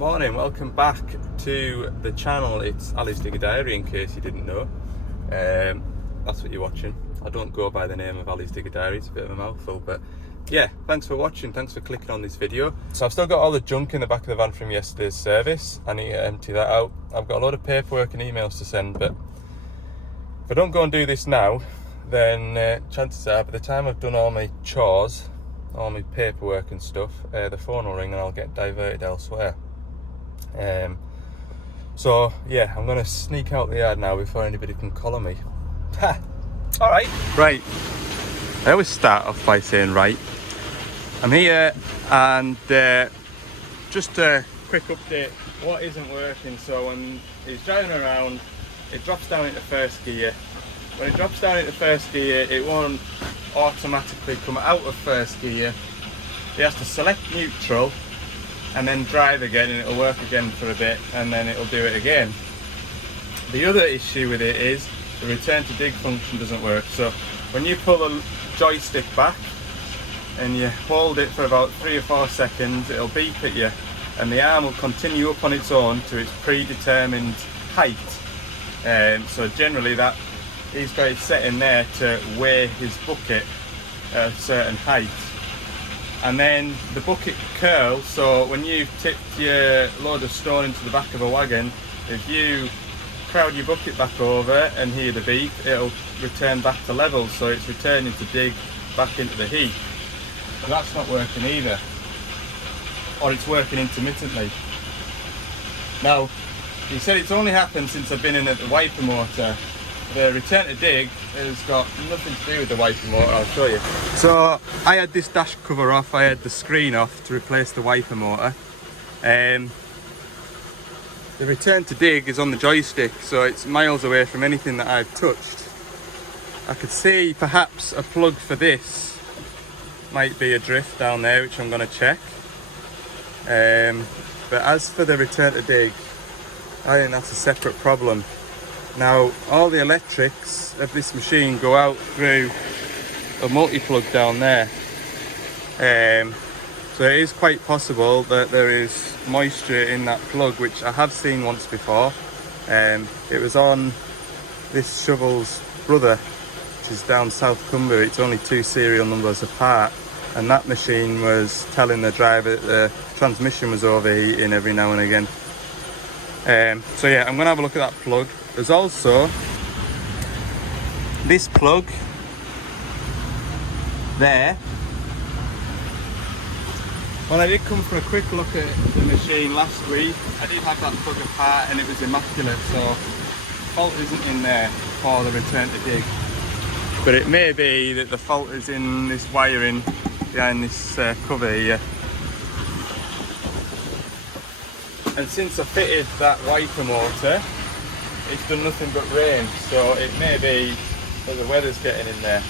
Morning, welcome back to the channel. It's Ali's Digger Diary, in case you didn't know. That's what you're watching. I don't go by the name of Ali's Digger Diary, it's a bit of a mouthful, but yeah, thanks for watching, thanks for clicking on this video. So I've still got all the junk in the back of the van from yesterday's service. I need to empty that out. I've got a lot of paperwork and emails to send, but if I don't go and do this now, then chances are by the time I've done all my chores, all my paperwork and stuff, the phone will ring and I'll get diverted elsewhere. So yeah, I'm gonna sneak out the yard now before anybody can collar me. Alright. Right. I always start off by saying right. I'm here and just a quick update. What isn't working? So when he's driving around, it drops down into first gear. When it drops down into first gear, it won't automatically come out of first gear. He has to select neutral and then drive again, and it'll work again for a bit, and then it'll do it again. The other issue with it is the return to dig function doesn't work. So when you pull the joystick back and you hold it for about 3 or 4 seconds, it'll beep at you and the arm will continue up on its own to its predetermined height. So generally that he's got it set in there to weigh his bucket at a certain height. And then the bucket curls, so when you've tipped your load of stone into the back of a wagon, if you crowd your bucket back over and hear the beep, it'll return back to level, so it's returning to dig back into the heap. But that's not working either, or it's working intermittently. Now, he said it's only happened since I've been in at the wiper motor. The return to dig has got nothing to do with the wiper motor, I'll show you. So I had this dash cover off, I had the screen off to replace the wiper motor. The return to dig is on the joystick, so it's miles away from anything that I've touched. I could see perhaps a plug for this might be adrift down there, which I'm going to check. But as for the return to dig, I think that's a separate problem. Now, all the electrics of this machine go out through a multi-plug down there. So it is quite possible that there is moisture in that plug, which I have seen once before. It was on this shovel's brother, which is down South Cumber. It's only 2 serial numbers apart, and that machine was telling the driver that the transmission was overheating every now and again. So yeah, I'm going to have a look at that plug. There's also this plug there. When I did come for a quick look at the machine last week, I did have that plug apart and it was immaculate, so fault isn't in there for the return to dig. But it may be that the fault is in this wiring behind this cover here. And since I fitted that wiper motor, it's done nothing but rain, so it may be that the weather's getting in there.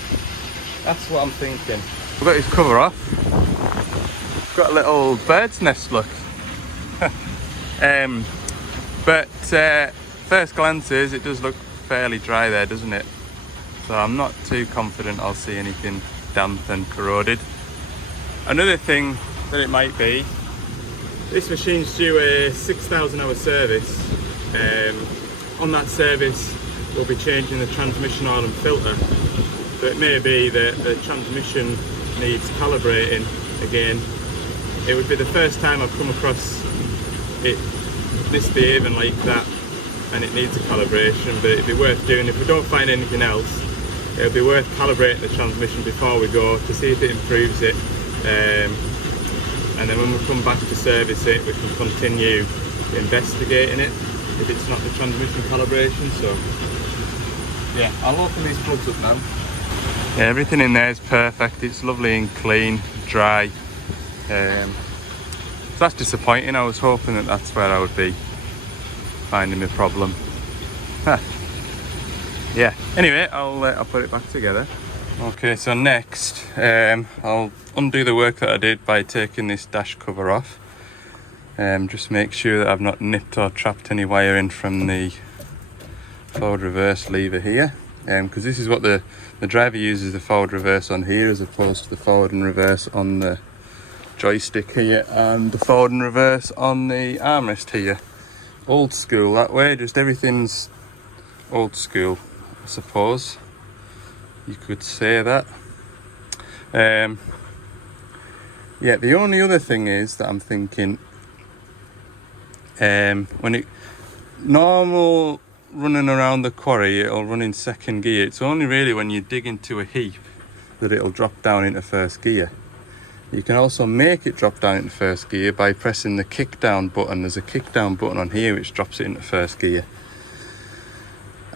That's what I'm thinking. We've got his cover off. It's got a little bird's nest look. But first glances, it does look fairly dry there, doesn't it? So I'm not too confident I'll see anything damp and corroded. Another thing that it might be, this machine's due a 6,000 hour service. On that service we'll be changing the transmission oil and filter, so it may be that the transmission needs calibrating again. It would be the first time I've come across it misbehaving like that, and it needs a calibration, but it'd be worth doing. If we don't find anything else, it'll be worth calibrating the transmission before we go to see if it improves it, and then when we come back to service it, we can continue investigating it if it's not the transmission calibration. So yeah, I'll open these plugs up now. Yeah, everything in there is perfect. It's lovely and clean, dry. So that's disappointing. I was hoping that that's where I would be finding the problem. Yeah, anyway, I'll put it back together. Okay, so next I'll undo the work that I did by taking this dash cover off. Just make sure that I've not nipped or trapped any wiring from the forward reverse lever here, because this is what the driver uses the forward reverse on here, as opposed to the forward and reverse on the joystick here and the forward and reverse on the armrest here. Old school that way, just everything's old school, I suppose you could say that. Yeah, the only other thing is that I'm thinking, when it normal running around the quarry, it'll run in second gear. It's only really when you dig into a heap that it'll drop down into first gear. You can also make it drop down into first gear by pressing the kick down button. There's a kick down button on here which drops it into first gear,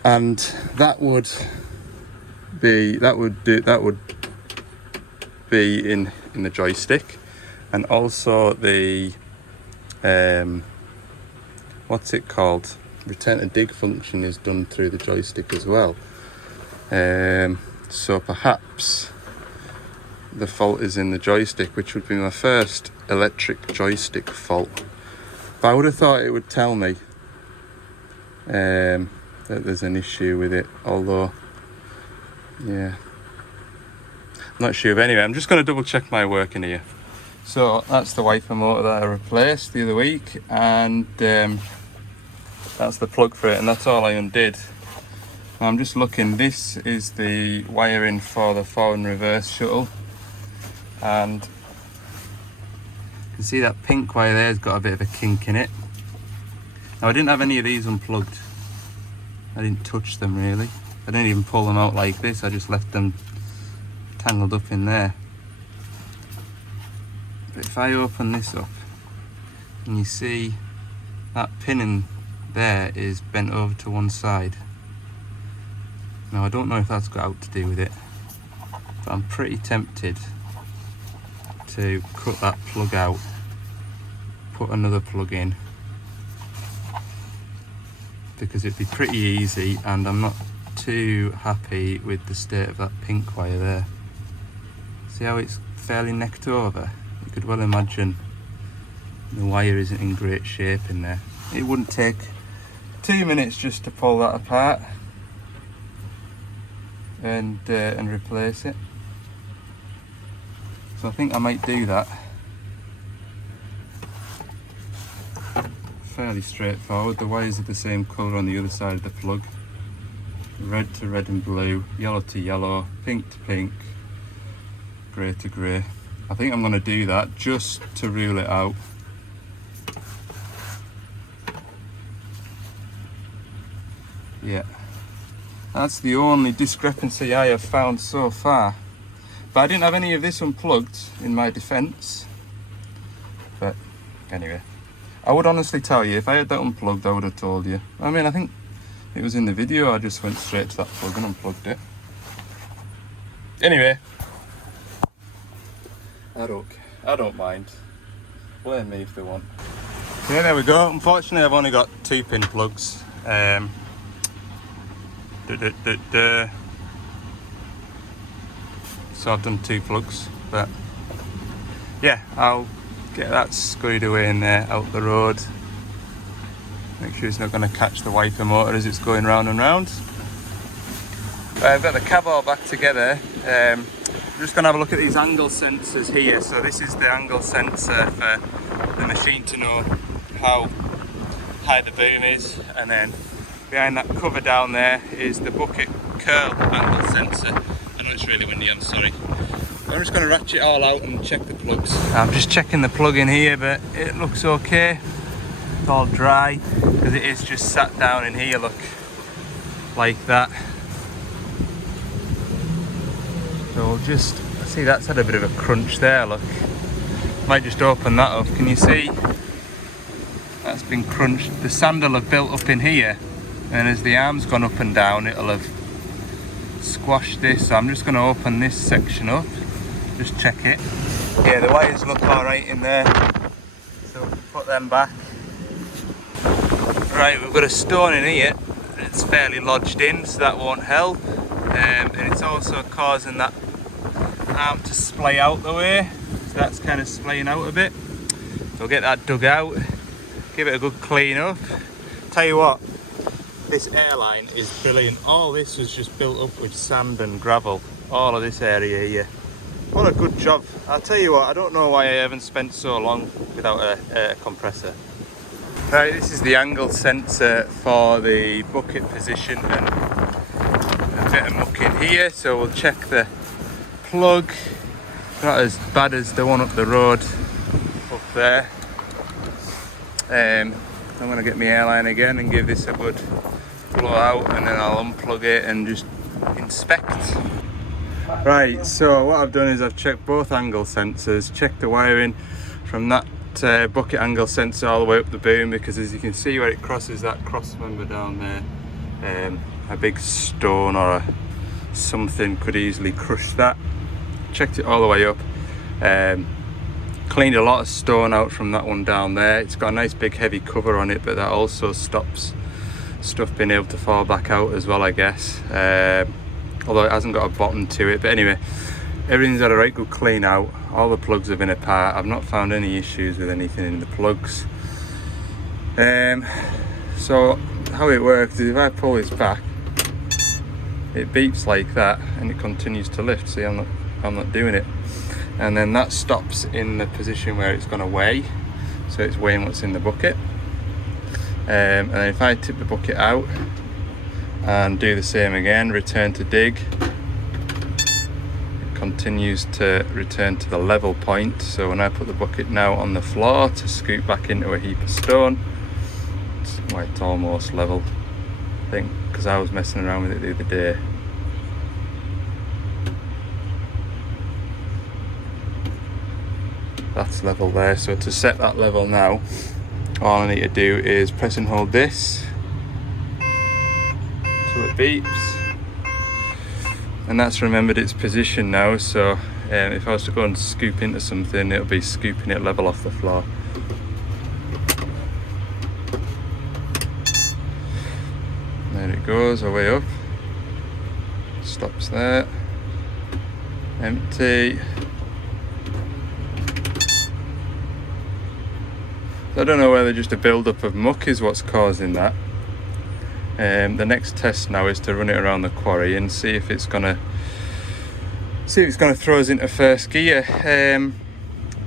and that would be in the joystick. And also the what's it called, return to dig function is done through the joystick as well. So perhaps the fault is in the joystick, which would be my first electric joystick fault. But I would have thought it would tell me that there's an issue with it, although yeah, I'm not sure. But anyway, I'm just going to double check my work in here. So that's the wiper motor that I replaced the other week, and that's the plug for it, and that's all I undid. I'm just looking, this is the wiring for the forward and reverse shuttle, and you can see that pink wire there's got a bit of a kink in it. Now I didn't have any of these unplugged, I didn't touch them really, I didn't even pull them out like this, I just left them tangled up in there. But if I open this up, and you see that pin in there is bent over to one side. Now I don't know if that's got out to do with it, but I'm pretty tempted to cut that plug out, put another plug in, because it'd be pretty easy, and I'm not too happy with the state of that pink wire there. See how it's fairly necked over? You could well imagine the wire isn't in great shape in there. It wouldn't take 2 minutes just to pull that apart and replace it. So I think I might do that. Fairly straightforward. The wires are the same colour on the other side of the plug. Red to red and blue, yellow to yellow, pink to pink, grey to grey. I think I'm going to do that just to rule it out. Yeah, that's the only discrepancy I have found so far. But I didn't have any of this unplugged in my defence. But anyway, I would honestly tell you, if I had that unplugged, I would have told you. I mean, I think it was in the video, I just went straight to that plug and unplugged it. Anyway, I don't mind. Blame me if they want. Yeah, there we go. Unfortunately, I've only got 2-pin plugs. So I've done 2 plugs, but yeah, I'll get that screwed away in there, out the road. Make sure it's not going to catch the wiper motor as it's going round and round. I've got the cab all back together. I'm just going to have a look at these angle sensors here. So this is the angle sensor for the machine to know how high the boom is, and then behind that cover down there is the bucket curl angle sensor. I know it's really windy, I'm sorry. I'm just going to ratchet it all out and check the plugs. I'm just checking the plug in here, but it looks okay. It's all dry, because it is just sat down in here, look, like that. So we'll just, see that's had a bit of a crunch there, look. Might just open that up, can you see? That's been crunched. The sand will have built up in here, and as the arm's gone up and down, it'll have squashed this. So I'm just going to open this section up, just check it. Yeah, the wires look alright in there, so we'll put them back. Right, we've got a stone in here. It's fairly lodged in, so that won't help. And it's also causing that arm to splay out the way, so that's kind of splaying out a bit. So we'll get that dug out, give it a good clean up. Tell you what, this airline is brilliant. All this was just built up with sand and gravel, all of this area here. What a good job. I'll tell you what, I don't know why I haven't spent so long without a compressor. Right, this is the angle sensor for the bucket position and a bit of muck in here, so we'll check the plug. Not as bad as the one up the road up there. I'm going to get my airline again and give this a good blow out, and then I'll unplug it and just inspect. Right, so what I've done is I've checked both angle sensors, checked the wiring from that bucket angle sensor all the way up the boom, because as you can see where it crosses that cross member down there, a big stone or something could easily crush that. Checked it all the way up, cleaned a lot of stone out from that one down there. It's got a nice big heavy cover on it, but that also stops stuff being able to fall back out as well, I guess, although it hasn't got a bottom to it. But anyway, everything's had a right good clean out. All the plugs have been apart. I've not found any issues with anything in the plugs. So how it works is if I pull this back, it beeps like that and it continues to lift. See, I'm not doing it, and then that stops in the position where it's going to weigh, so it's weighing what's in the bucket. And then if I tip the bucket out and do the same again, return to dig, it continues to return to the level point. So when I put the bucket now on the floor to scoot back into a heap of stone, it's almost level, I think, because I was messing around with it the other day. That's level there. So to set that level now, all I need to do is press and hold this so it beeps, and that's remembered its position now. So if I was to go and scoop into something, it'll be scooping it level off the floor. There it goes, away up, stops there, empty. I don't know whether just a build-up of muck is what's causing that. The next test now is to run it around the quarry and see if it's gonna throw us into first gear.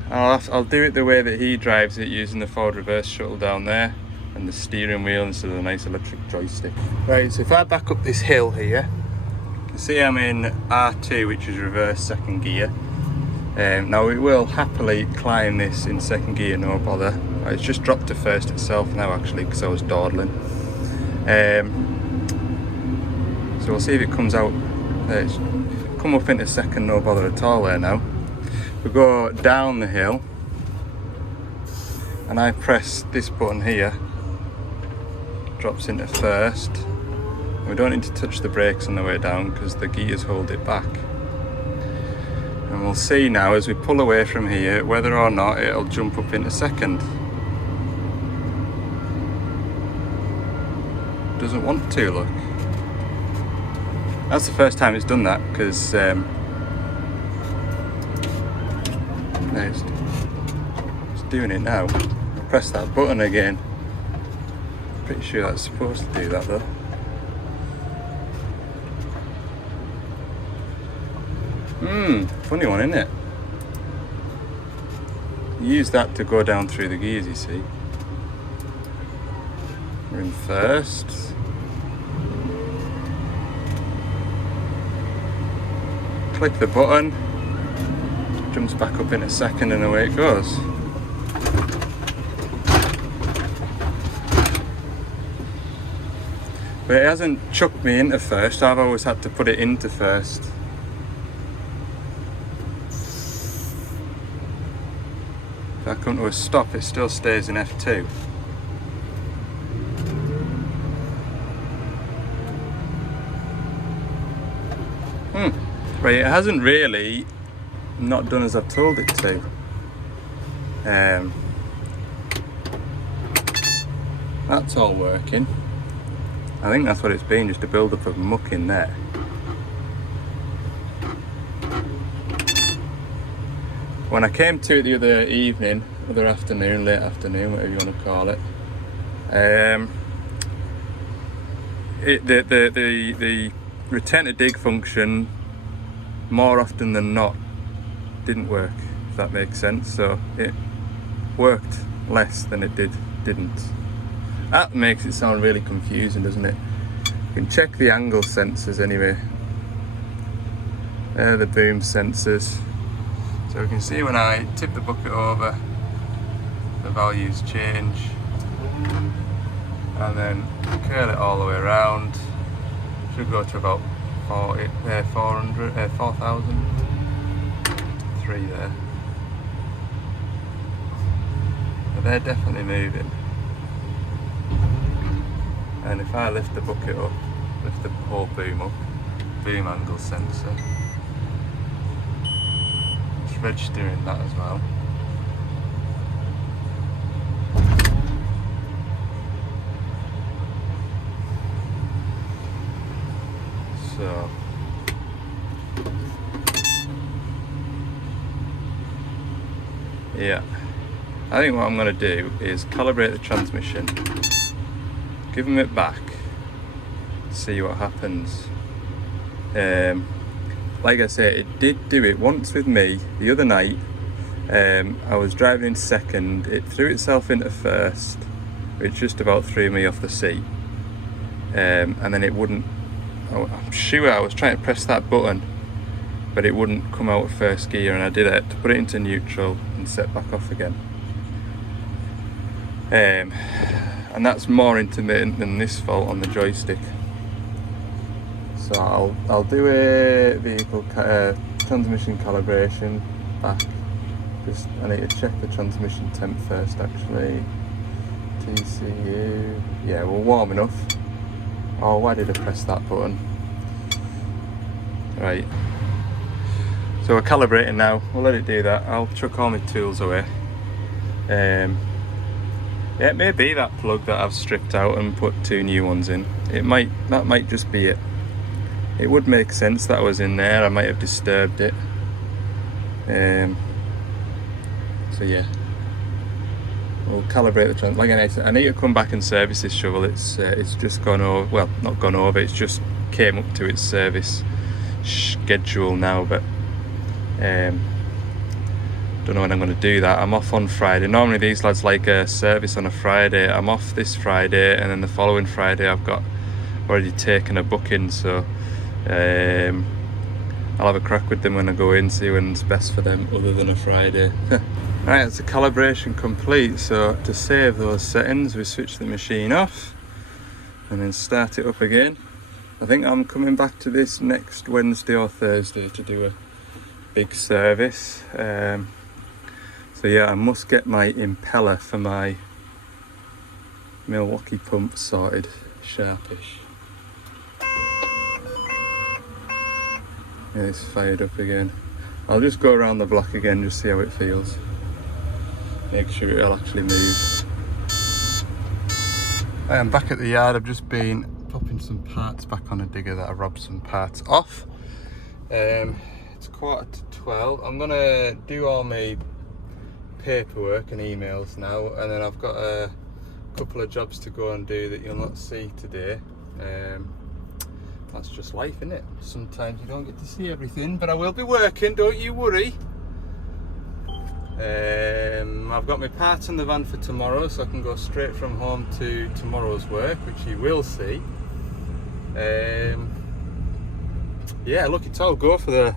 I'll do it the way that he drives it, using the forward reverse shuttle down there and the steering wheel instead of the nice electric joystick. Right, so if I back up this hill here, you can see I'm in R2, which is reverse second gear. Now it will happily climb this in second gear, no bother. It's just dropped to first itself now, actually, because I was dawdling. So we'll see if it comes out. It's come up into second, no bother at all there now. We go down the hill and I press this button here, drops into first. We don't need to touch the brakes on the way down because the gears hold it back. And we'll see now as we pull away from here whether or not it'll jump up into second. Doesn't want to, look. That's the first time it's done that, because it's doing it now. Press that button again. Pretty sure that's supposed to do that though. Funny one, isn't it? Use that to go down through the gears, you see. We're in first. Click the button, jumps back up in a second, and away it goes. But it hasn't chucked me into first. I've always had to put it into first. If I come to a stop, it still stays in F2. Right, it hasn't really not done as I've told it to. That's all working. I think that's what it's been, just a build-up of muck in there. When I came to it the other evening, late afternoon, whatever you want to call it, the return to dig function, more often than not, didn't work, if that makes sense. So it worked less than it didn't. That makes it sound really confusing, doesn't it? You can check the angle sensors anyway. They're the boom sensors. So we can see when I tip the bucket over, the values change. And then curl it all the way around. Should go to about 4,003 there. But they're definitely moving. And if I lift the bucket up, lift the whole boom up, boom angle sensor, it's registering that as well. So yeah, I think what I'm going to do is calibrate the transmission, give them it back, see what happens. Like I say, it did do it once with me the other night. I was driving in second, it threw itself into first, which just about threw me off the seat, and then it wouldn't. I'm sure I was trying to press that button, but it wouldn't come out of first gear, and I did it to put it into neutral and set back off again. And that's more intermittent than this fault on the joystick. So I'll do a vehicle transmission calibration back. Just I need to check the transmission temp first actually. TCU, yeah, we're warm enough. Oh, why did I press that button? Right. So we're calibrating now. We'll let it do that. I'll chuck all my tools away. Yeah, it may be that plug that I've stripped out and put 2 new ones in. That might just be it. It would make sense that was in there. I might have disturbed it. So yeah. We'll calibrate the trans. Like I need to come back and service this shovel. It's just gone over. Well, not gone over. It's just came up to its service schedule now. But don't know when I'm going to do that. I'm off on Friday. Normally these lads like a service on a Friday. I'm off this Friday, and then the following Friday I've got already taken a booking. So I'll have a crack with them when I go in, see when's best for them, other than a Friday. Right, that's the calibration complete. So to save those settings, we switch the machine off and then start it up again. I think I'm coming back to this next Wednesday or Thursday to do a big service. So yeah, I must get my impeller for my Milwaukee pump sorted sharpish. Yeah, it's fired up again. I'll just go around the block again, just see how it feels. Make sure it'll actually move. I am back at the yard. I've just been popping some parts back on a digger that I robbed some parts off. It's 11:45. I'm gonna do all my paperwork and emails now, and then I've got a couple of jobs to go and do that you'll not see today. That's just life, isn't it? Sometimes you don't get to see everything, but I will be working, don't you worry. I've got my parts in the van for tomorrow, so I can go straight from home to tomorrow's work, which you will see. Yeah, look, it's all go for the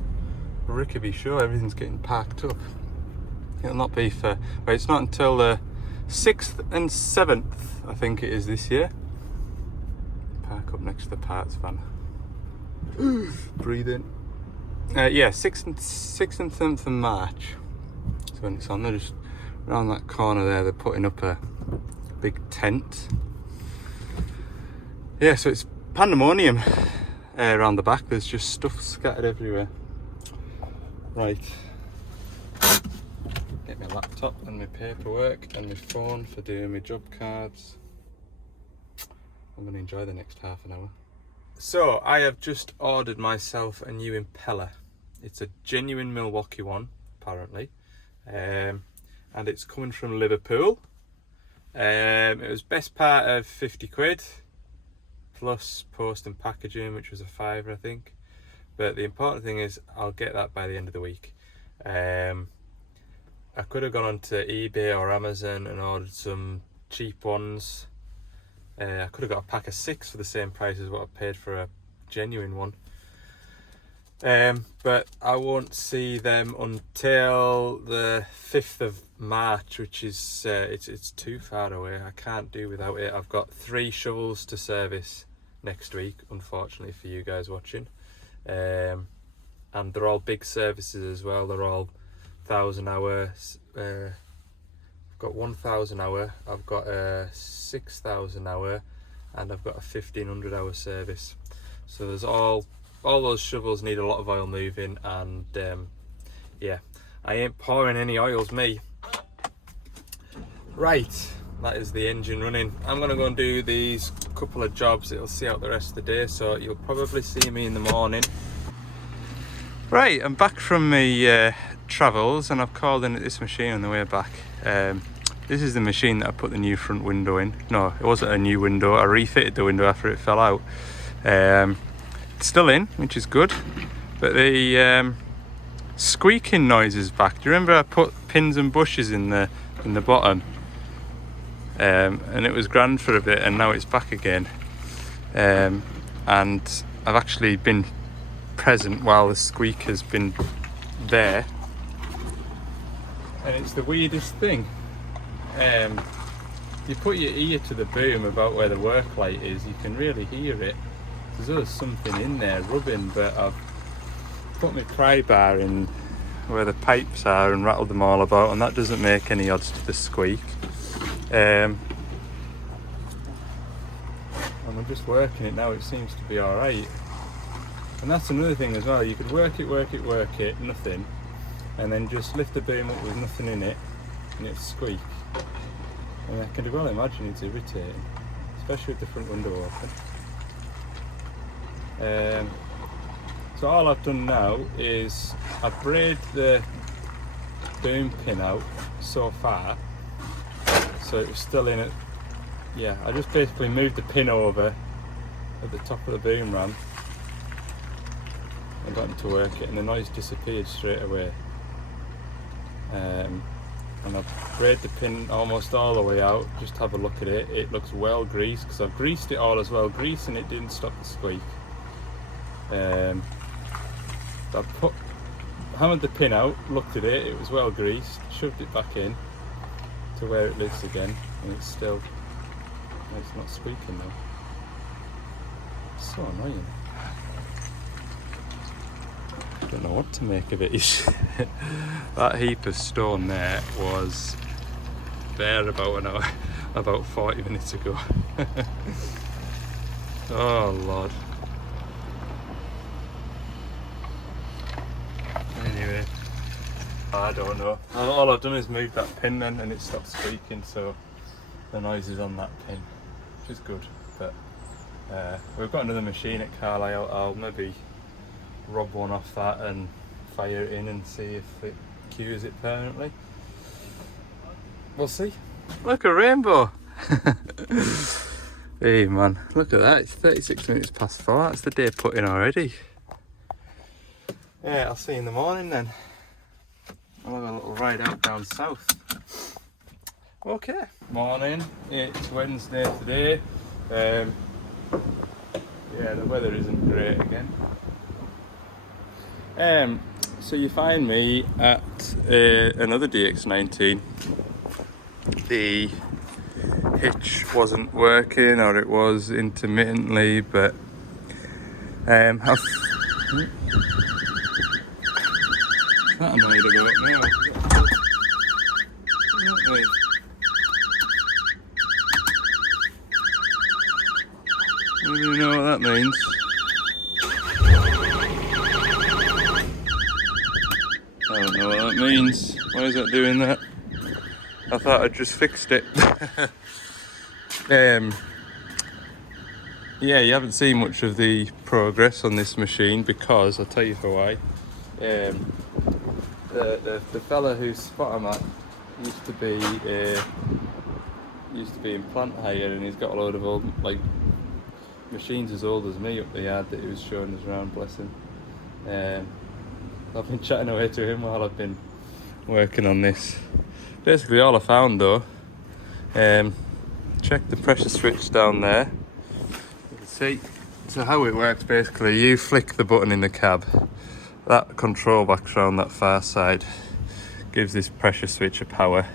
Rickaby show. Everything's getting parked up. It'll not be for, well, it's not until the 6th and 7th, I think it is this year. Park up next to the parts van. Breathe in. Yeah, 6th and 7th of March. So when it's on, they're just around that corner there, they're putting up a big tent. Yeah, so it's pandemonium around the back. There's just stuff scattered everywhere. Right. Get my laptop and my paperwork and my phone for doing my job cards. I'm going to enjoy the next half an hour. So I have just ordered myself a new impeller. It's a genuine Milwaukee one, apparently. And it's coming from Liverpool. It was best part of 50 quid plus post and packaging, which was a £5, I think. But the important thing is I'll get that by the end of the week. I could have gone onto eBay or Amazon and ordered some cheap ones. I could have got a pack of 6 for the same price as what I paid for a genuine one. But I won't see them until the 5th of March, which is it's too far away. I can't do without it. I've got 3 shovels to service next week, unfortunately for you guys watching, and they're all big services as well. They're all 1,000 hours. I've got 1,000 hour, I've got a 6,000 hour, and I've got a 1,500 hour service. So there's all those shovels need a lot of oil moving, and yeah, I ain't pouring any oils, me. Right, that is the engine running. I'm gonna go and do these couple of jobs. It'll see out the rest of the day, so you'll probably see me in the morning. Right, I'm back from my travels, and I've called in at this machine on the way back. This is the machine that I put the new front window in. No, it wasn't a new window. I refitted the window after it fell out. It's still in, which is good, but the squeaking noise is back. Do you remember I put pins and bushes in the bottom, and it was grand for a bit, and now it's back again. And I've actually been present while the squeak has been there, and it's the weirdest thing. You put your ear to the boom about where the work light is, you can really hear it. There's something in there rubbing, but I've put my pry bar in where the pipes are and rattled them all about, and that doesn't make any odds to the squeak. And I'm just working it now. It seems to be alright, and that's another thing as well. You could work it, nothing, and then just lift the boom up with nothing in it and it'll squeak. And I can well imagine it's irritating, especially with the front window open. So all I've done now is I've braided the boom pin out so far, so it was still in it. Yeah, I just basically moved the pin over at the top of the boom ram and got him to work it, and the noise disappeared straight away. And I've braided the pin almost all the way out. Just have a look at it. It looks well greased because I've greased it all as well. Greasing it didn't stop the squeak. I hammered the pin out, looked at it, it was well greased, shoved it back in to where it lives again, and it's not squeaking though. It's so annoying. I don't know what to make of it. That heap of stone there was there about 40 minutes ago. Oh Lord. Anyway, I don't know. All I've done is move that pin then, and it stopped squeaking, so the noise is on that pin, which is good. But we've got another machine at Carlisle. I'll maybe rob one off that and fire it in and see if it cues it permanently. We'll see. Look, a rainbow. Hey man, look at that. It's 36 minutes past 4. That's the day put in already. Yeah, I'll see you in the morning then. I'll have a little ride out down south. Okay. Morning. It's Wednesday today. Yeah, the weather isn't great again. So you find me at another DX19. The hitch wasn't working, or it was intermittently, but I've that annoyed about now. I don't really know what that means. I don't know what that means. Why is that doing that? I thought I'd just fixed it. Yeah, you haven't seen much of the progress on this machine because I'll tell you for why. The fella whose spot I'm at used to be in plant hire, and he's got a load of old machines as old as me up the yard that he was showing us around, bless him. I've been chatting away to him while I've been working on this. Basically all I found though, check the pressure switch down there. You can see, so how it works basically, you flick the button in the cab. That control box around that far side gives this pressure switch a power.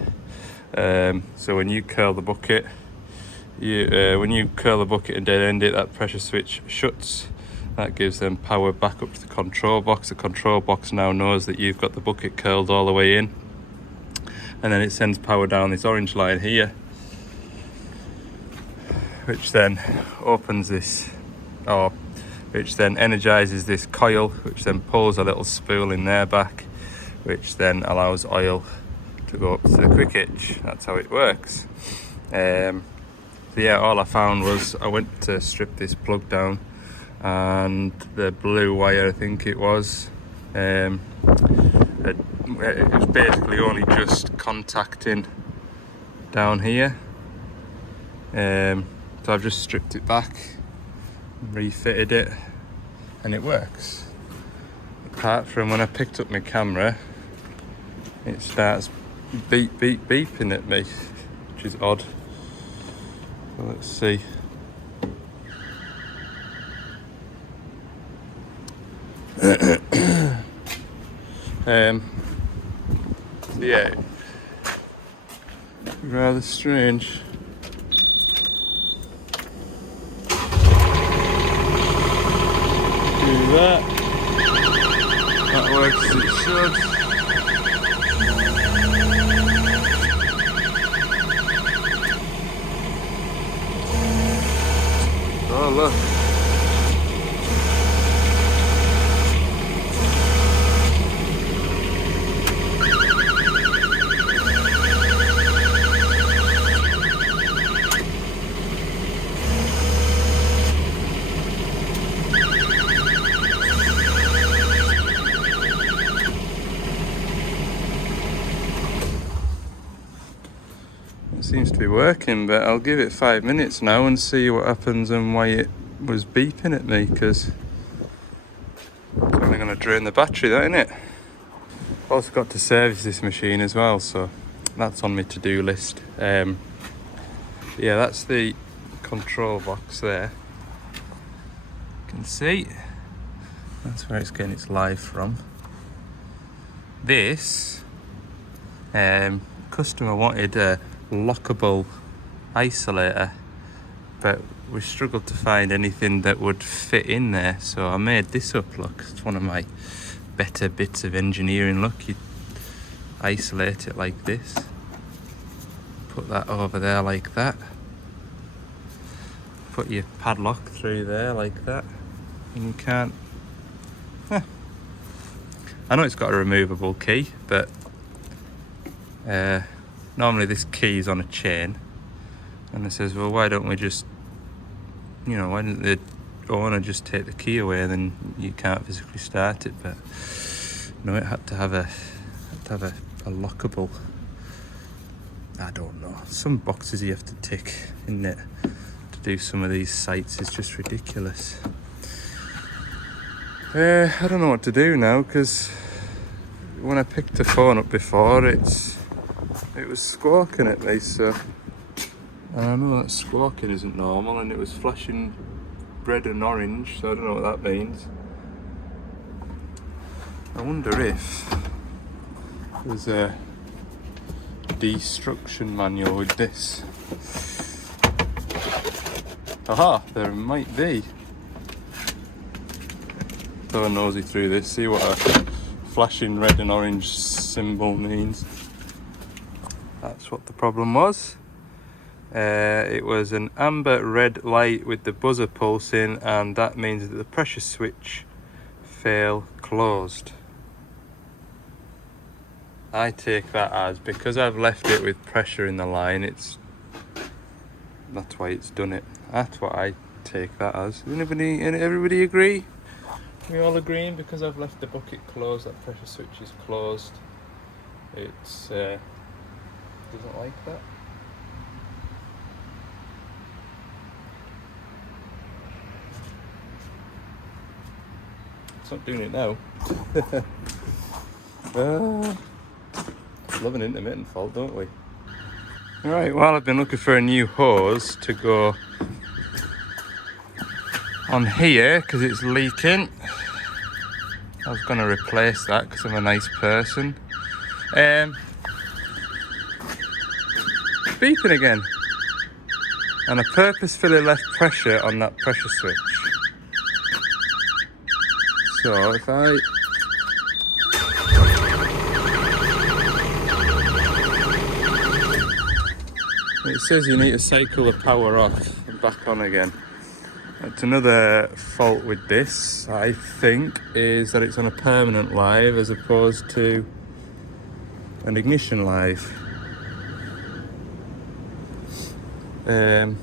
So when you curl the bucket, when you curl the bucket and dead end it, that pressure switch shuts. That gives them power back up to the control box. The control box now knows that you've got the bucket curled all the way in, and then it sends power down this orange line here, which then opens this, or which then energizes this coil, which then pulls a little spool in their back, which then allows oil to go up to the quick hitch. That's how it works. So yeah, all I found was I went to strip this plug down, and the blue wire, I think it was basically only just contacting down here. So I've just stripped it back, refitted it, and it works. Apart from when I picked up my camera, it starts beeping at me, which is odd. So let's see. Yeah, rather strange. Do that. That works as it should. Oh look. Seems to be working, but I'll give it 5 minutes now and see what happens and why it was beeping at me, because it's only going to drain the battery, that, isn't it? I've also got to service this machine as well, so that's on my to-do list. Yeah, that's the control box there. You can see that's where it's getting its live from. This customer wanted a lockable isolator, but we struggled to find anything that would fit in there, so I made this up. Look, it's one of my better bits of engineering. Look, you isolate it like this, put that over there like that, put your padlock through there like that, and you can't I know it's got a removable key, but normally this key is on a chain, and it says, well, why don't we just, why don't the owner just take the key away, and then you can't physically start it? But no, it had to have a lockable, I don't know, some boxes you have to tick in it to do some of these sites. Is just ridiculous. I don't know what to do now, because when I picked the phone up before, it was squawking at me, so I know that squawking isn't normal, and it was flashing red and orange, so I don't know what that means. I wonder if there's a destruction manual with this. Aha, there might be. Throw a nosy through this, see what a flashing red and orange symbol means. That's what the problem was. It was an amber red light with the buzzer pulsing, and that means that the pressure switch fail closed. I take that as, because I've left it with pressure in the line, that's why it's done it. That's what I take that as. Everybody agree? We all agreeing, because I've left the bucket closed, that pressure switch is closed. It's doesn't like that. It's not doing it now. Love an intermittent fault, don't we? Right, well, I've been looking for a new hose to go on here because it's leaking. I was going to replace that because I'm a nice person. Beeping again. And I purposefully left pressure on that pressure switch. So if I... It says you need to cycle the power off and back on again. That's another fault with this, I think, is that it's on a permanent live as opposed to an ignition live. So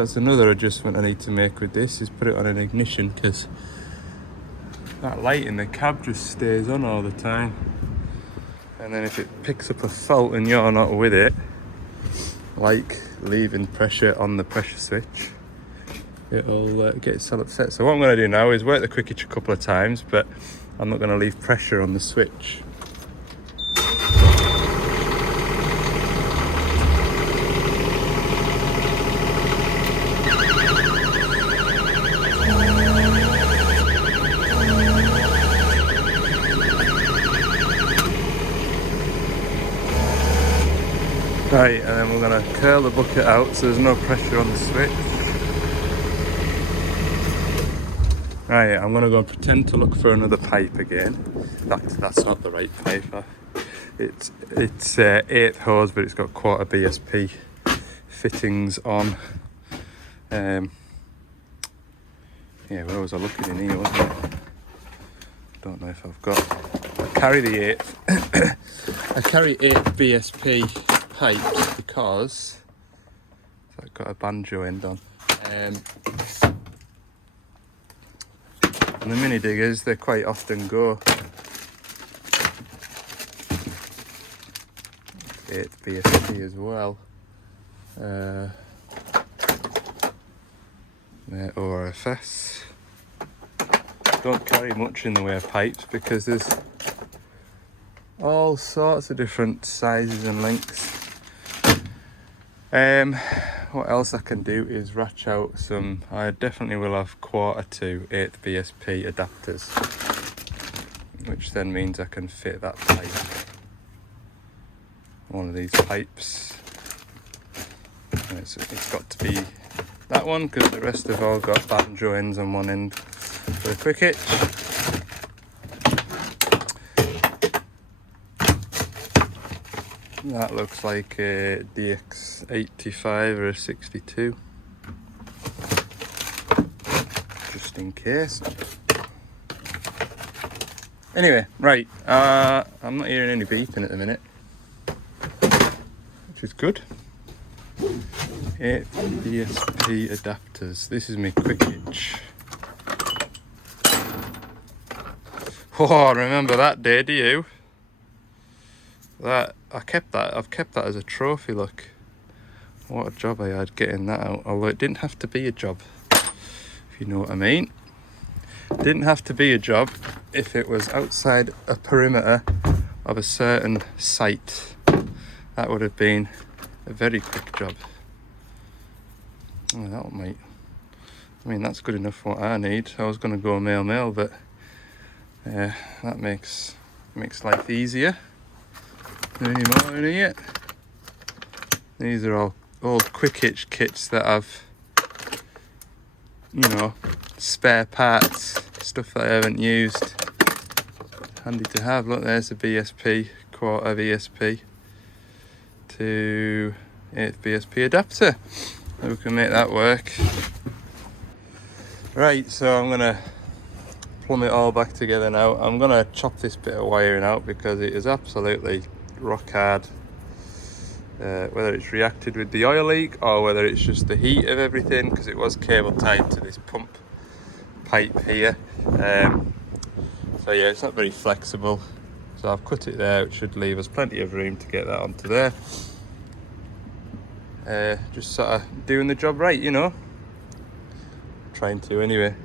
that's another adjustment I need to make with this, is put it on an ignition, because that light in the cab just stays on all the time. And then if it picks up a fault and you're not with it, like leaving pressure on the pressure switch, it'll get itself upset. So what I'm going to do now is work the quick hitch a couple of times, but I'm not going to leave pressure on the switch. Right, and then we're going to curl the bucket out so there's no pressure on the switch. Right, I'm going to go and pretend to look for another pipe again. That's not the right pipe. It's 8th hose, but it's got 1/4 BSP fittings on. Yeah, where was I looking in here, wasn't it? Don't know if I've got... I carry the 8th. I carry 8th BSP pipes because I've got a banjo end on. And the mini diggers, they quite often go 8th BSP as well. They're ORFS. Don't carry much in the way of pipes because there's all sorts of different sizes and lengths. What else I can do is ratch out some, I definitely will have 1/4 8th BSP adapters, which then means I can fit that pipe, one of these pipes, and it's got to be that one because the rest have all got banjo ends on one end for the quick hitch. That looks like a DX85 or a 62, just in case. Anyway, right, I'm not hearing any beeping at the minute, which is good. 8 DSP adapters. This is my quick hitch. Oh, remember that day, do you? I've kept that as a trophy, look. What a job I had getting that out, although it didn't have to be a job, if you know what I mean. It didn't have to be a job if it was outside a perimeter of a certain site. That would have been a very quick job. Oh, that might, I mean, that's good enough for what I need. I was going to go male, but that makes life easier. Any more in here? These are all old quick hitch kits that have, you know, spare parts, stuff that I haven't used. Handy to have. Look, there's a BSP, 1/4 BSP to 8th BSP adapter. So we can make that work. Right, so I'm gonna plumb it all back together now. I'm gonna chop this bit of wiring out because it is absolutely rock hard, whether it's reacted with the oil leak or whether it's just the heat of everything, because it was cable tied to this pump pipe here. So yeah, it's not very flexible, so I've cut it there, which should leave us plenty of room to get that onto there. Just sort of doing the job right, you know, trying to anyway.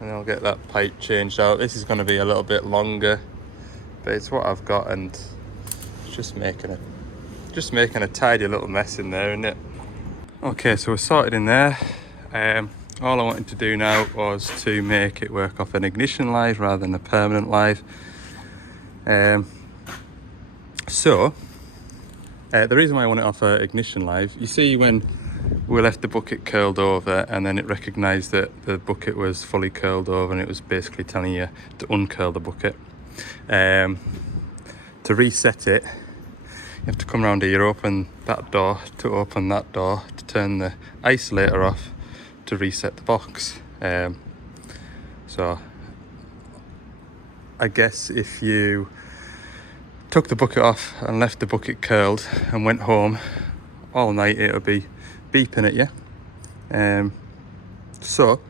and I'll get that pipe changed out. This is going to be a little bit longer, but it's what I've got, and it's just making a tidy little mess in there, isn't it? Okay, so we're sorted in there. All I wanted to do now was to make it work off an ignition live rather than a permanent live. So the reason why I want it off an ignition live, you see when we left the bucket curled over and then it recognised that the bucket was fully curled over and it was basically telling you to uncurl the bucket. To reset it, you have to come around here, open that door to open that door to turn the isolator off to reset the box. So I guess if you took the bucket off and left the bucket curled and went home all night, it would be beeping at you. So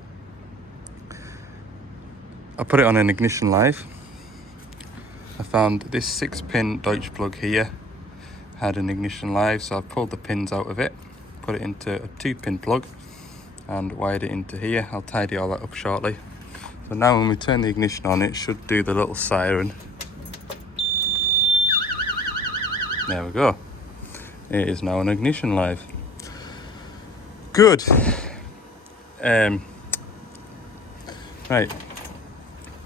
I put it on an ignition live. I found this 6-pin Deutsch plug here had an ignition live, so I pulled the pins out of it, put it into a 2-pin plug and wired it into here. I'll tidy all that up shortly. So now when we turn the ignition on, it should do the little siren. There we go. It is now an ignition live. Good. Right.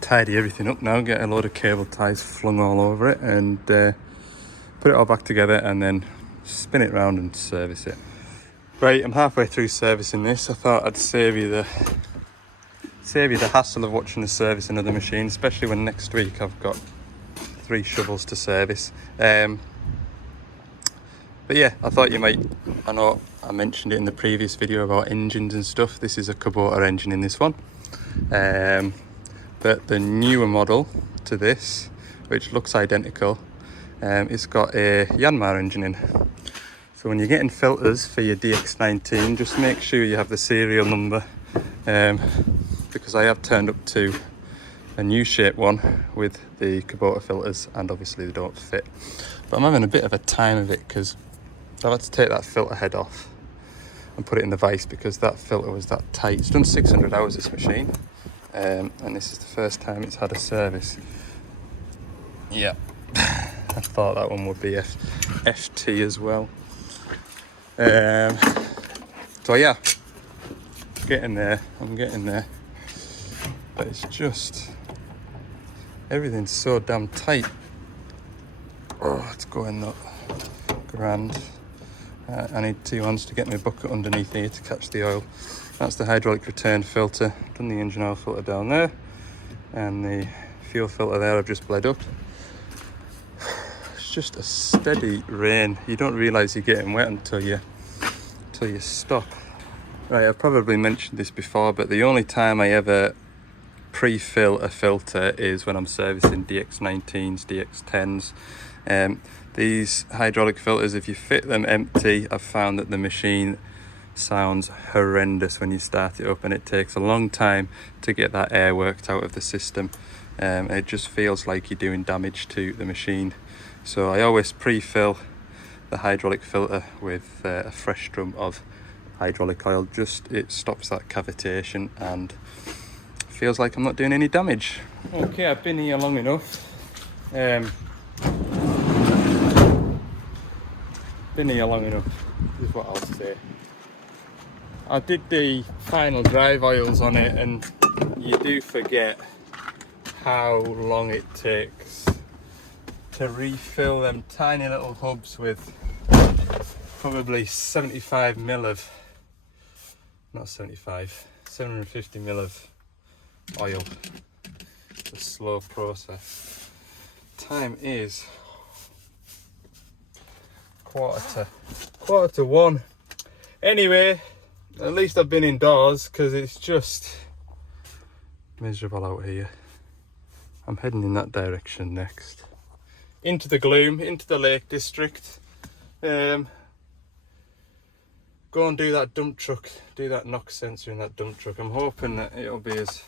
Tidy everything up now, get a load of cable ties flung all over it and put it all back together and then spin it round and service it. Right, I'm halfway through servicing this. I thought I'd save you the hassle of watching the service another machine, especially when next week I've got 3 shovels to service. But yeah, I thought you might, I know I mentioned it in the previous video about engines and stuff. This is a Kubota engine in this one. But the newer model to this, which looks identical, it's got a Yanmar engine in. So when you're getting filters for your DX19, just make sure you have the serial number, because I have turned up to a new shape one with the Kubota filters and obviously they don't fit. But I'm having a bit of a time of it because I've had to take that filter head off and put it in the vise because that filter was that tight. It's done 600 hours this machine, and this is the first time it's had a service. Yeah, I thought that one would be FT as well. So yeah, getting there, I'm getting there, but it's just, everything's so damn tight. Oh, it's going up grand. I need 2 hands to get my bucket underneath here to catch the oil. That's the hydraulic return filter. Done the engine oil filter down there, and the fuel filter there I've just bled up. It's just a steady rain. You don't realise you're getting wet until you stop. Right, I've probably mentioned this before, but the only time I ever pre-fill a filter is when I'm servicing DX19s, DX10s. These hydraulic filters, if you fit them empty, I've found that the machine sounds horrendous when you start it up, and it takes a long time to get that air worked out of the system. It just feels like you're doing damage to the machine. So I always pre-fill the hydraulic filter with a fresh drum of hydraulic oil. Just, it stops that cavitation and feels like I'm not doing any damage. Okay, I've been here long enough. Been here long enough is what I'll say. I did the final drive oils on it, and you do forget how long it takes to refill them tiny little hubs with probably 75 mil of, not 75, 750 mil of oil. It's a slow process. Time is quarter to 1. Anyway, at least I've been indoors because it's just miserable out here. I'm heading in that direction next. Into the gloom, into the Lake District. Go and do that dump truck, do that NOx sensor in that dump truck. I'm hoping that it'll be as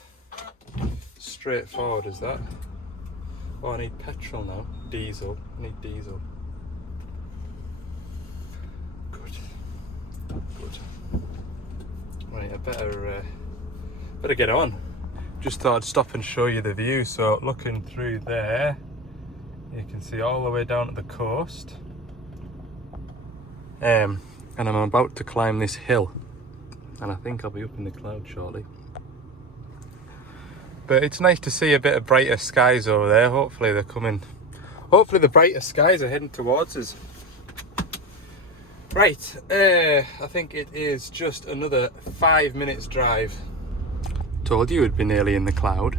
straightforward as that. Oh, I need petrol now. Diesel. I need diesel. Good. Right, I better get on. just thought I'd stop and show you the view. So looking through there, you can see all the way down to the coast. And I'm about to climb this hill, and I think I'll be up in the clouds shortly. But it's nice to see a bit of brighter skies over there. Hopefully they're coming. Hopefully the brighter skies are heading towards us. Right, I think it is just another 5 minutes drive. Told you it'd be nearly in the cloud.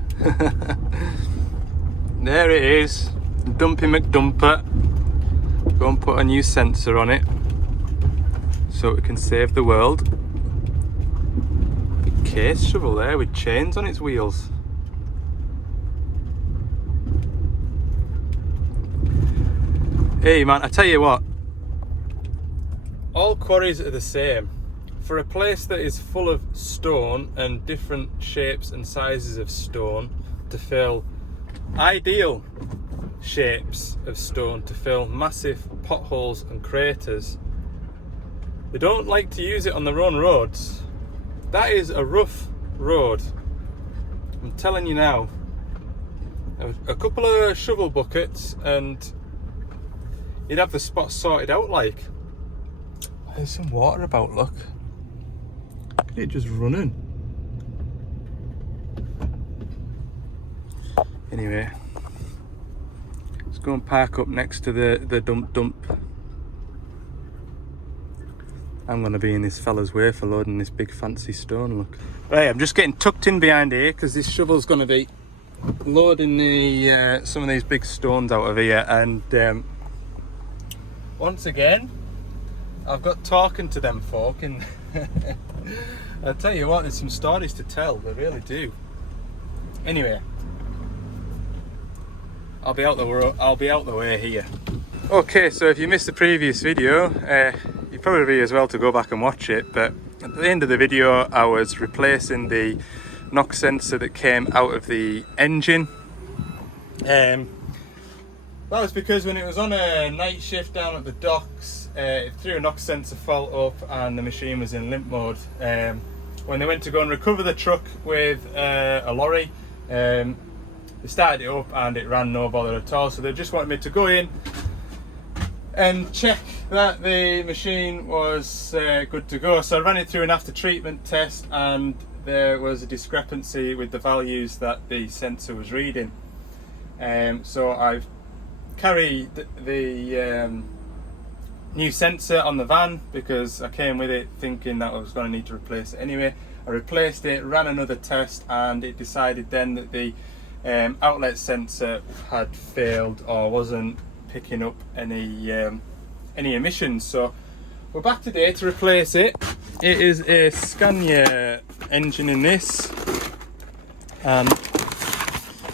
There it is, Dumpy McDumper. Go and put a new sensor on it so it can save the world. Big case shovel there with chains on its wheels. Hey man, I tell you what, all quarries are the same. For a place that is full of stone and different shapes and sizes of stone to fill ideal shapes of stone to fill massive potholes and craters, they don't like to use it on their own roads. That is a rough road, I'm telling you now. A couple of shovel buckets and you'd have the spot sorted out. Like, there's some water about, look. Look at it just running. Anyway, let's go and park up next to the dump. I'm going to be in this fella's way for loading this big fancy stone, look. Right, I'm just getting tucked in behind here because this shovel's going to be loading the some of these big stones out of here. And once again, I've got talking to them folk, and I'll tell you what, there's some stories to tell, they really do. Anyway, I'll be out the way here. Okay, so if you missed the previous video, you'd probably be as well to go back and watch it, but at the end of the video I was replacing the knock sensor that came out of the engine. That was because when it was on a night shift down at the docks, it threw a knock sensor fault up and the machine was in limp mode. When they went to go and recover the truck with a lorry, they started it up and it ran no bother at all. So they just wanted me to go in and check that the machine was good to go. So I ran it through an after treatment test and there was a discrepancy with the values that the sensor was reading. So I've carried the new sensor on the van because I came with it thinking that I was going to need to replace it anyway. I replaced it, ran another test, and it decided then that the outlet sensor had failed or wasn't picking up any emissions. So we're back today to replace it. It is a Scania engine in this, and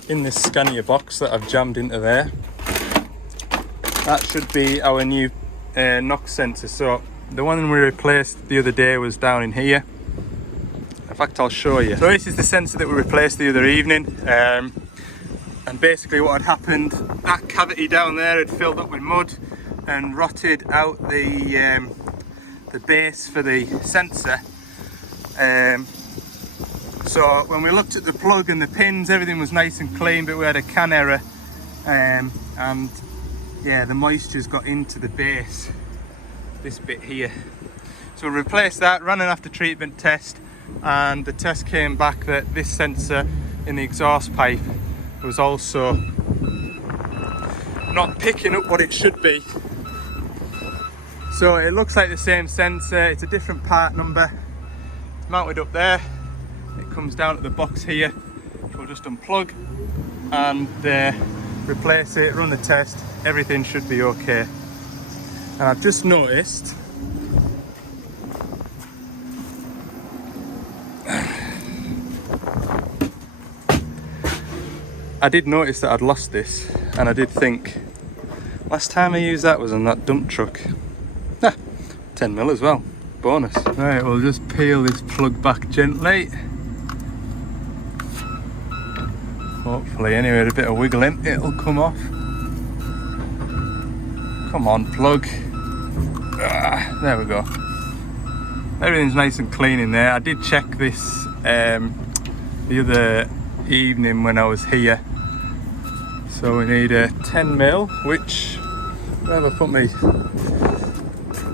in this Scania box that I've jammed into there, that should be our new knock sensor. So the one we replaced the other day was down in here. In fact, I'll show you. So this is the sensor that we replaced the other evening, and basically what had happened, that cavity down there had filled up with mud and rotted out the base for the sensor. So when we looked at the plug and the pins, everything was nice and clean, but we had a can error, and yeah, the moisture's got into the base, this bit here. So we replaced that, ran an after treatment test, and the test came back that this sensor in the exhaust pipe was also not picking up what it should be. So it looks like the same sensor, it's a different part number. It's mounted up there, it comes down to the box here, which we'll just unplug and replace it, run the test, everything should be okay. And I've just noticed I did notice that I'd lost this, and I did think last time I used that was on that dump truck. 10 mil as well, bonus. Right, we'll just peel this plug back gently. Hopefully, anyway, with a bit of wiggling, it'll come off. Come on, plug. There we go. Everything's nice and clean in there. I did check this the other evening when I was here. So we need a 10mm, which where have I put me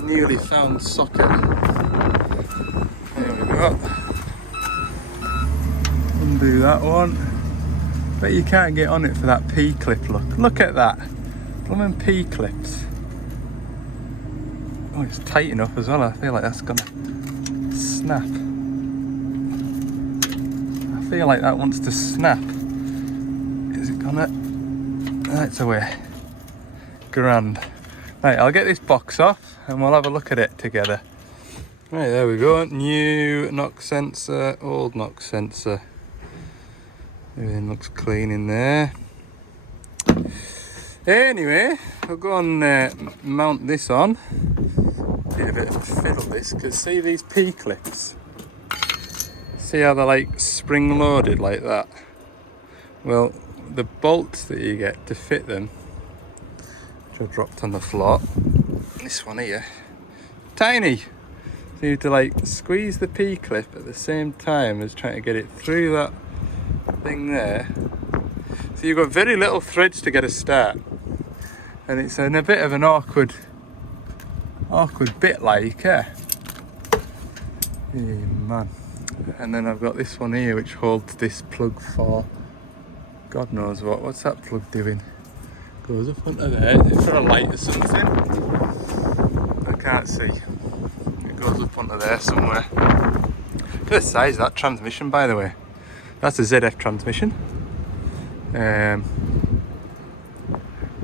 newly found socket? There we go. Undo that one. But you can't get on it for that P-clip, look at that. Blooming P-clips. Oh, it's tight enough as well. I feel like that's gonna snap. I feel like that wants to snap. Is it gonna? That's away. Grand. Right, I'll get this box off and we'll have a look at it together. Right, there we go. New knock sensor, old knock sensor. Everything looks clean in there. Anyway, I'll go and mount this on. Need a bit of a fiddle this, because see these P-clips? See how they're like spring loaded like that? Well, the bolts that you get to fit them, which I dropped on the floor, this one here, tiny. So you have to like squeeze the P-clip at the same time as trying to get it through that thing there. So you've got very little threads to get a start. And it's in a bit of an awkward bit like, yeah. Hey, man. And then I've got this one here which holds this plug for God knows what. What's that plug doing? Goes up onto there. Is it for a light or something? I can't see. It goes up onto there somewhere. Look at the size of that transmission, by the way. That's a ZF transmission.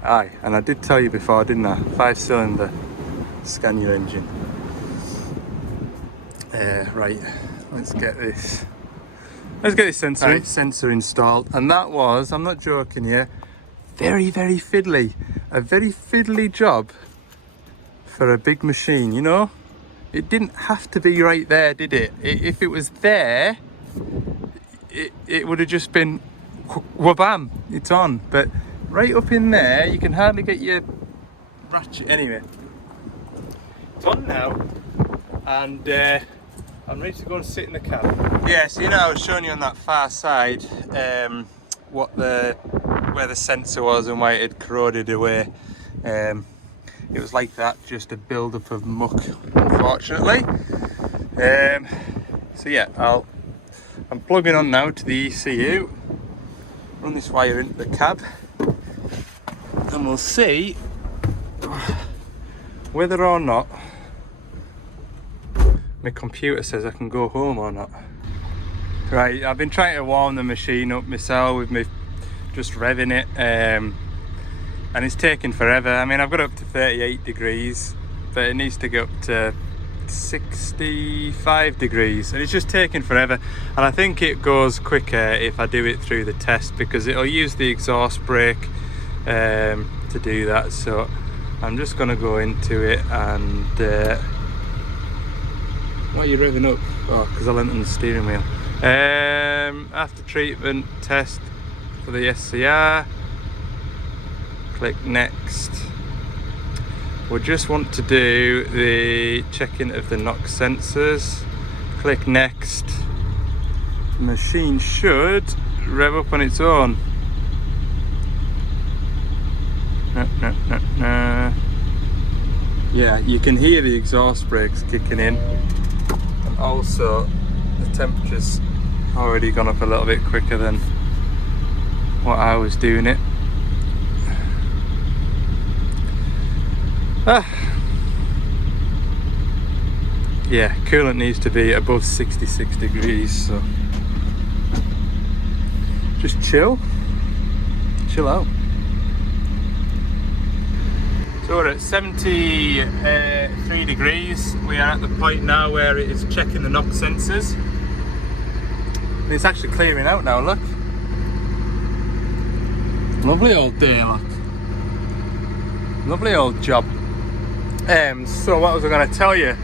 Aye, and I did tell you before, didn't I? 5-cylinder Scania engine. Right, let's get this sensor installed. And that was, I'm not joking here, very fiddly. A very fiddly job for a big machine, you know? It didn't have to be right there, did it? If it was there, it would have just been wha-bam, it's on. But right up in there, you can hardly get your ratchet. Anyway, it's on now, and I'm ready to go and sit in the cab. Yeah, so you know I was showing you on that far side where the sensor was and why it had corroded away. It was like that, just a build-up of muck, unfortunately. So yeah, I'm plugging on now to the ECU, run this wire into the cab, and we'll see whether or not my computer says I can go home or not. Right, I've been trying to warm the machine up myself with me just revving it, and it's taking forever. I mean, I've got up to 38 degrees, but it needs to go up to 65 degrees, and it's just taking forever. And I think it goes quicker if I do it through the test, because it'll use the exhaust brake to do that. So I'm just going to go into it and why are you revving up? Oh, because I leant on the steering wheel. After treatment test for the SCR, click next. We just want to do the checking of the knock sensors. Click next. The machine should rev up on its own. No. Yeah, you can hear the exhaust brakes kicking in. And also, the temperature's already gone up a little bit quicker than what I was doing it. Yeah, coolant needs to be above 66 degrees, so just chill out. So we're at 73 degrees. We are at the point now where it is checking the knock sensors. And it's actually clearing out now, look. Lovely old day, look. Lovely old job. So what was I going to tell you?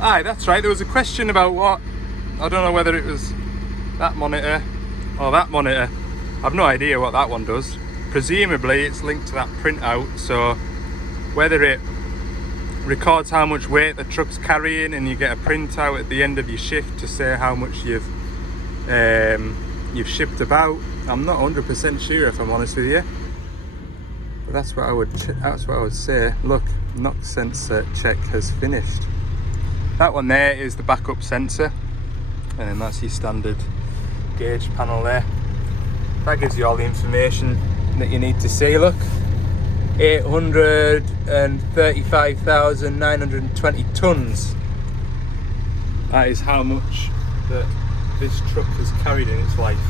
Aye, that's right, there was a question about what, I don't know whether it was that monitor or that monitor. I've no idea what that one does. Presumably it's linked to that printout, so whether it records how much weight the truck's carrying and you get a printout at the end of your shift to say how much you've you've shipped about. I'm not 100% sure, if I'm honest with you, but that's what I would say. Look, knock sensor check has finished. That one there is the backup sensor, and that's your standard gauge panel there. That gives you all the information that you need to see. Look, 835,920 tons. That is how much that this truck has carried in its life.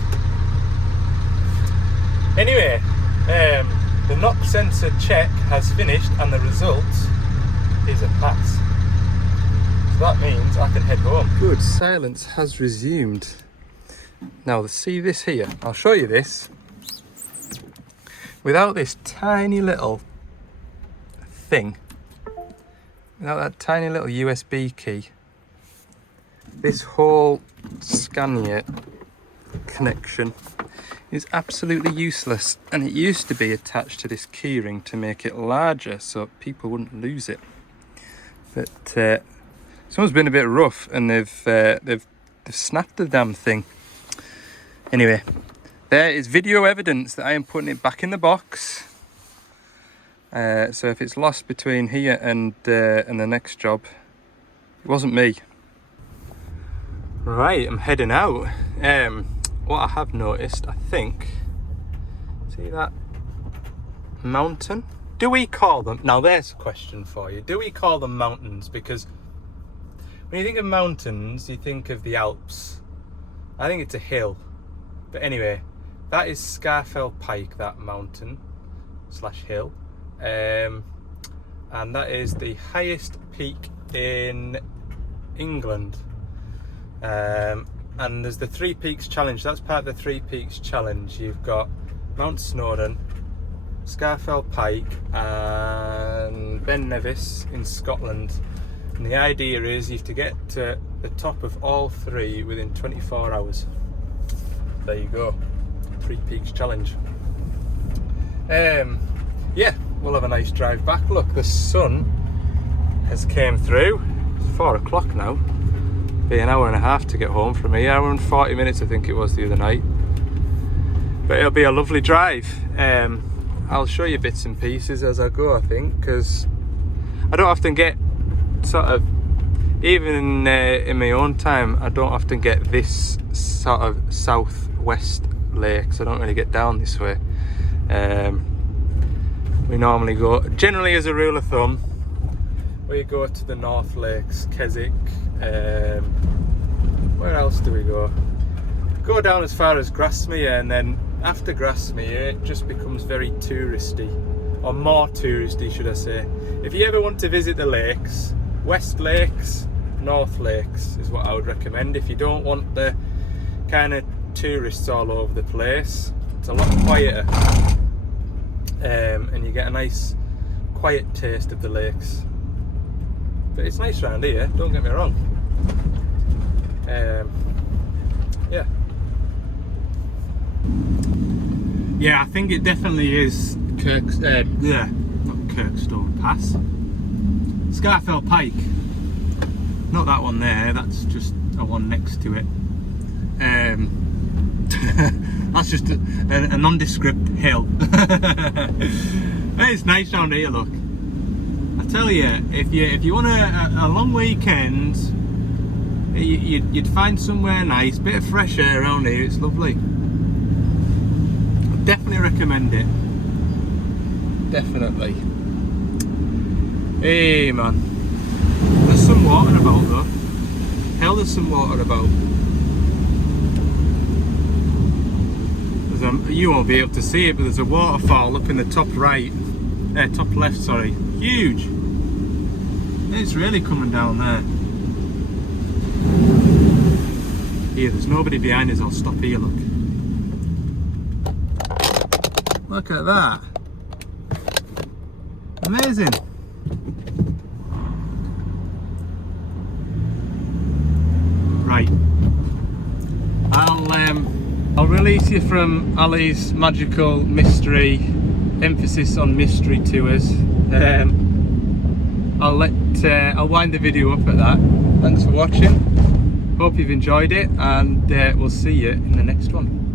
Anyway, the knock sensor check has finished, and the result is a pass. So that means I can head home. Good, silence has resumed. Now, see this here? I'll show you this. Without this tiny little thing, without that tiny little USB key, this whole Scania connection is absolutely useless, and it used to be attached to this keyring to make it larger so people wouldn't lose it. But someone's been a bit rough, and they've snapped the damn thing. Anyway, there is video evidence that I am putting it back in the box. So if it's lost between here and the next job, it wasn't me. Right, I'm heading out. What I have noticed, I think, see that mountain? Do we call them, now there's a question for you, do we call them mountains? Because when you think of mountains, you think of the Alps. I think it's a hill. But anyway, that is Scafell Pike, that mountain / hill. And that is the highest peak in England. And there's the Three Peaks Challenge. That's part of the Three Peaks Challenge. You've got Mount Snowdon, Scafell Pike, and Ben Nevis in Scotland. And the idea is you have to get to the top of all three within 24 hours. There you go, Three Peaks Challenge. Yeah, we'll have a nice drive back. Look, the sun has came through. It's 4 o'clock now. Be an hour and a half to get home from here. Hour and 40 minutes I think it was the other night. But it'll be a lovely drive. I'll show you bits and pieces as I go, I think, because I don't often get sort of, even in my own time, I don't often get this sort of southwest lakes. I don't really get down this way. We normally go, generally as a rule of thumb, we go to the North Lakes, Keswick. Where else do we go? Go down as far as Grasmere, and then after Grasmere it just becomes very touristy, or more touristy should I say. If you ever want to visit the lakes, West Lakes, North Lakes is what I would recommend. If you don't want the kind of tourists all over the place, it's a lot quieter, and you get a nice quiet taste of the lakes. But it's nice around here, don't get me wrong. Yeah, I think it definitely is not Kirkstone Pass. Scafell Pike. Not that one there, that's just a one next to it. That's just a nondescript hill. It's nice down here, look. I tell you, if you want a long weekend, you'd find somewhere nice, bit of fresh air around here. It's lovely. I'd definitely recommend it. Definitely. Hey man, there's some water about though. Hell, there's some water about. You won't be able to see it, but there's a waterfall up in the top right, top left, sorry. Huge. It's really coming down there. Here, there's nobody behind us. I'll stop here, look. Look at that. Amazing. Right. I'll release you from Ali's magical mystery, emphasis on mystery tours. I'll wind the video up at that. Thanks for watching. Hope you've enjoyed it, and we'll see you in the next one.